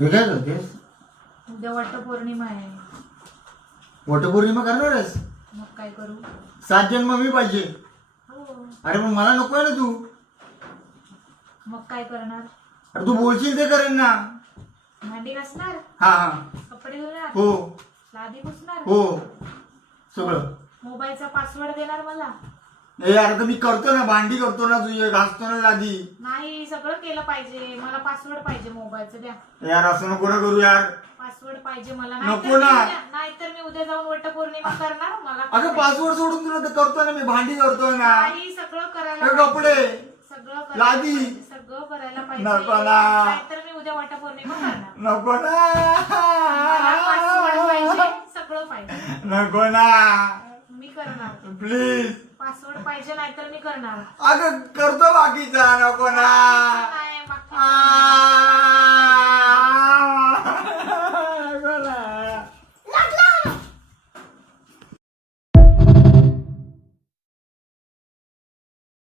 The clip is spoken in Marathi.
हे काय करतेस? उद्या वटपौर्णिमा आहे. वटपौर्णिमा करणार आहेस? मग काय करू? 7 जन्म मी पाहिजे. हो. अरे पण मला नको आहे ना तू. मग काय करणार? अरे तू बोलशील ते करेन ना. भांडी घासणार, हा हा कपडे धुणार, हो लादी पुसणार, हो सगळं. मोबाईलचा पासवर्ड देणार मला? ए अरे तर मी करतो ना, भांडी करतो ना, तुझे घासतो ना लादी. नाही, सगळं केलं पाहिजे. मला पासवर्ड पाहिजे मोबाईलचा. द्या यार असं नको ना करू यार. पासवर्ड पाहिजे मला. नको ना. नाहीतर मी उद्या जाऊन वटपौर्णिमा करणार. मला अगं पासवर्ड सोडून तुला ते करतो ना मी, भांडी करतोय ना, नाही, सगळं करायला हे पाहिजे. कपडे, सगळं करायला लादी. पाहिजे. सगळं करायला पाहिजे. नको ना. नाहीतर मी उद्या वटपौर्णिमा करणार. नको मला पासवर्ड पाहिजे, ना, सगळं पाहिजे. नको ना, मी करणार. प्लीज. पासवर्ड पाहिजे, नाहीतर मी करणार. अगं करतो बाकीचा, नको ना. नाही, बाकीचं नाही.